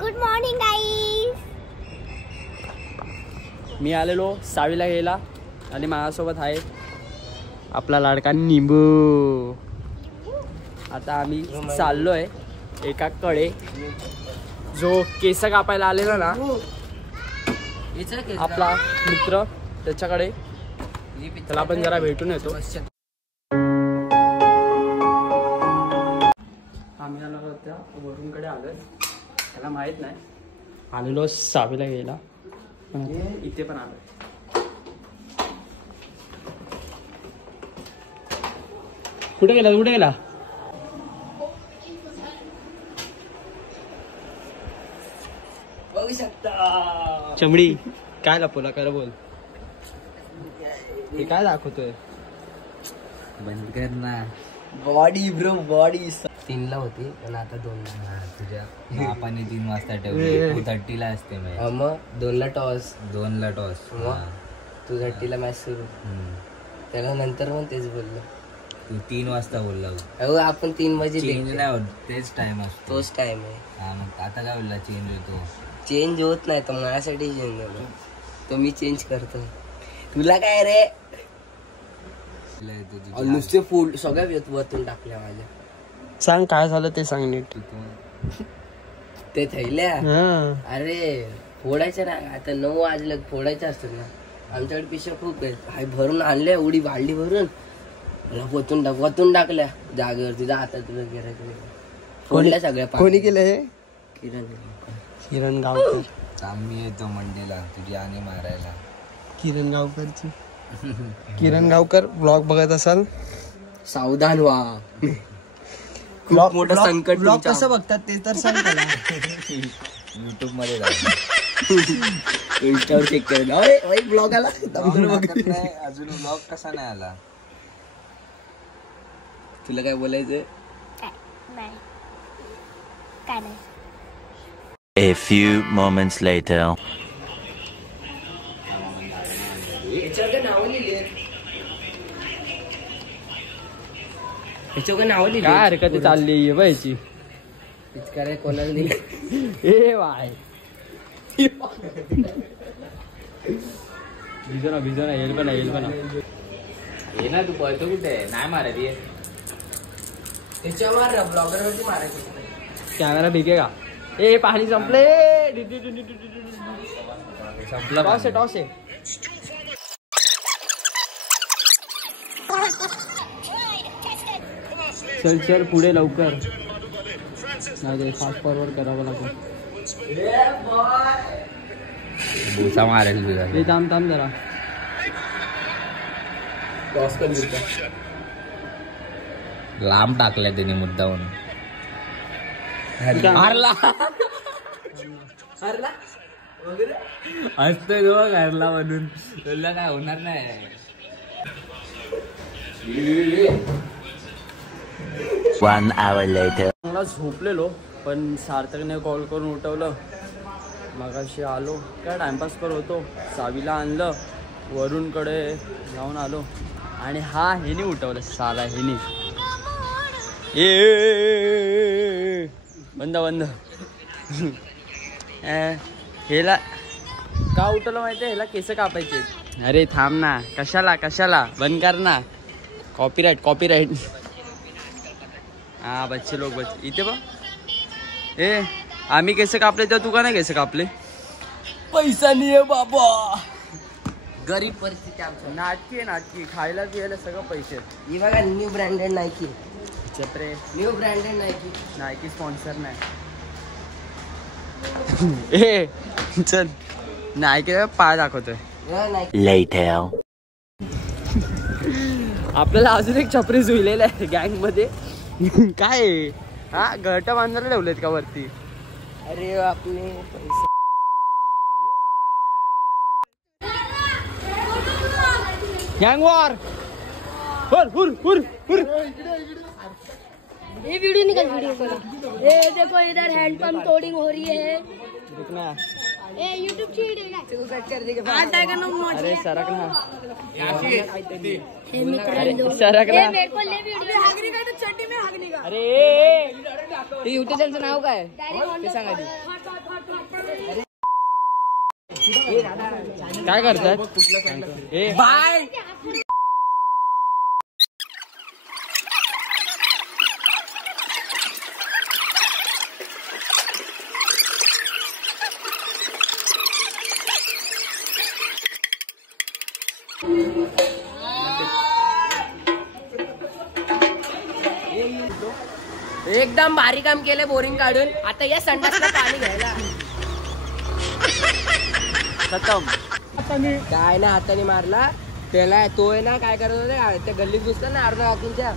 Good morning guys. मी आलेलो सावीला घ्यायला आणि माझ्यासोबत आहे आपला लाडका निंबू. आता आम्ही चाललोय एकाकडे जो केस कापायला आलेला ना आपला मित्र त्याच्याकडे, त्याला आपण जरा भेटून येतो. आम्ही आलो त्या वरूनकडे आलोय, त्याला माहित नाही. आलेलो सावीला घ्यायला, इथे पण आलोय. कुठे गेला बघू शकता चमडी. काय लपवला काय बोल, हे काय दाखवतोय? बंद कर ना. Body bro body. 3ला होती पण आता 2ला. तुझ्या बापाने 3 वाजता ठेवली, तू 30ला असते. मग 2ला टॉस. 2ला टॉस. तू 30ला मॅच सुरू. त्याला नंतर पण तेच बोललो. तू 3 वाजता बोलला. अहो आपण 3 वाजे चेंज नाही होत, तेच टाइम असतो. तोच टाइम आहे. हा मग आता काय बोलला चेंज होतो? चेंज होत नाही तर माझ्यासाठी चेंज होतो, तो मी चेंज करतो. तुला काय रे? नुसते फूड सगळ्या वरतून टाकल्या माझ्या. सांग काय झालं ते सांग नीट. ते थैल्या अरे फोडायच्या ना, आता 9 वाजले फोडायच्या असतात ना. आमच्याकडे पिशव्या खूप आहेत, भरून आणल्या उडी बालडी भरून वतून टाकल्या जागेवर. तुझ्या हातात वगैरे फोडल्या सगळ्या. कोणी केलं हे? किरण गावकर. आम्ही येतो मंडेला तुझी आणि मारायला. किरण गावकरची. किरण गावकर ब्लॉग बघत असाल, सावधान व्हा. खूप मोठं संकट. ब्लॉग कसं बघतात ते तर सांग त्याला. युट्यूब मध्ये इंस्टावर चेक कर. ब्लॉग आला अजून ब्लॉग कसा नाही आला? तुला काय बोलायचंय? काय नाही. A few moments later. काय हरकत चालली बायची? पिचकाऱ्या कोणाला दिली? ए बाय भिजो ना येईल पण ये ना. तू पळतो कुठे? नाही मारायची. त्याच्यावर ब्लॉगर वरती मारायचं. कॅमेरा भिगे का? ए पाणी संपले. संपला. टॉस आहे. चल पुढे लवकर, नाही फास्ट फॉरवर्ड करावं लागेल. भुसा मारेल तुझा. हे थांब जरा. लांब टाकलाय त्याने मुद्दाहून. हारला असतोय तो घरला म्हणून. तुला काय होणार नाही. 1 hour later. मला झोपलेलो पण सार्थकने कॉल करून उठवलं. मगाशी आलो, काय टाइमपास करत होतो. सावीला आणलं, वरूनकडे जाऊन आलो आणि हा हेनी उठवलं. साला हेनी. बंद हेला का उठवलं माहितीये? ह्याला केस कापायचे. अरे थांब ना. कशाला बंद कर ना. कॉपीराइट. हा बच्चे लोक इथे बघ. ए आम्ही केस कापले तर तू का नाही केस कापले? पैसा नाही आहे बाबा. गरीब परिस्थिती आमच्या. नाटकी खायला पियाला सगळं पैसे. ही बघा न्यू ब्रँडेड नायकी. चपरे न्यू ब्रँडेड नायकी स्पॉन्सर नाही. ए चल नायकी पाय दाखवतोय. Later. आपल्याला अजून एक छपरी जुळलेला आहे गँग मध्ये. काय हा घरटा बांधायला ठेवलेत का वरती? अरे आपले पैसे. गँग वॉर. हुर. ये वीडियो करो. ये देखो इधर हैंडपंप तोड़िंग हो रही है. रुकना. ये YouTube चीट है. तू कट कर देगा. अरे सरक ना. सरक ना. मेरे को ले वीडियो. हगने का तो चड्डी में हगने का. अरे ते YouTube चॅनलचं नाव काय ते सांगा. काय करतात बाय. एकदम भारी काम केलंय बोरिंग काढून. आता या संडासला पाणी घ्यायला खतम. काय ना हाताने मारला त्याला. तो आहे ना काय करत होता त्या गल्लीत घुसला ना अर्धा वाजूनच्या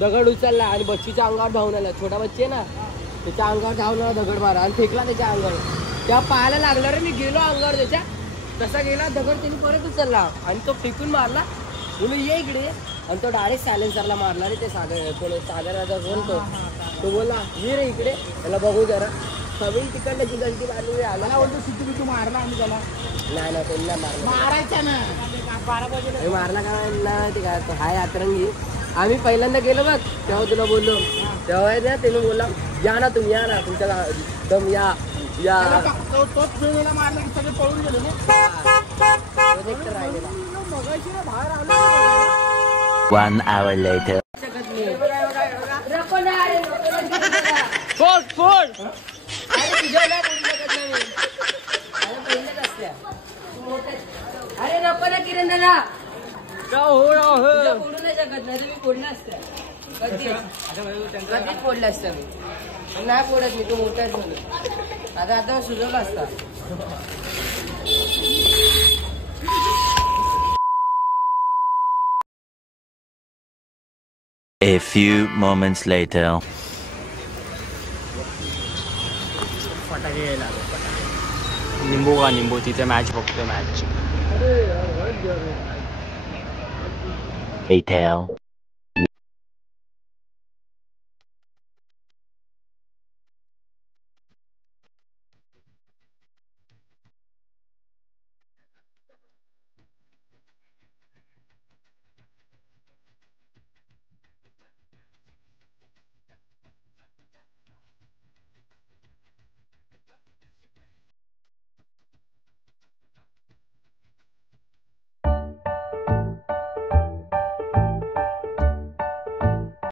दगड उचलला आणि बच्चीच्या अंगावर धावून आला. छोटा बच्ची आहे ना त्याच्या अंगावर धावून आला दगड मारा आणि फेकला त्याच्या अंगावर. तेव्हा पाहायला लागला रे मी गेलो अंगावर त्याच्या. तसा गेला दगड त्याने परत उचलला आणि तो फेकून मारला. बोलू ये इकडे आणि तो डायरेक्ट सायलेन्सरला मारला रे. ते सागराचा बोलतो तो बोलला ये रे इकडे त्याला बघू जरा. नवीन तिकडल्याची गलती मारली आला तू मारला आम्ही त्याला. नाही ना त्यांना मारायचा ना मारला का नाही ते काय हाय अतरंगी. आम्ही पहिल्यांदा गेलो बघ तेव्हा तुला बोललो तेव्हा ना त्याने बोलला या ना तुम्ही या ना तुमच्या दम या या. तोच वेळेला मारला की सगळे पळून गेलो राहिलेला. 1 hour later. अरे नको ना किरण दादा फोडू नाही शकत नाही. तुम्ही फोडलं असतं कधीच फोडलं असतं मी. नाही फोडत मी. तो मोठाच म्हणून आता सुजवला असता. A few moments later. फटाके यायला निंबू का निंबू तिथे मॅच बघतोय मॅच. Later.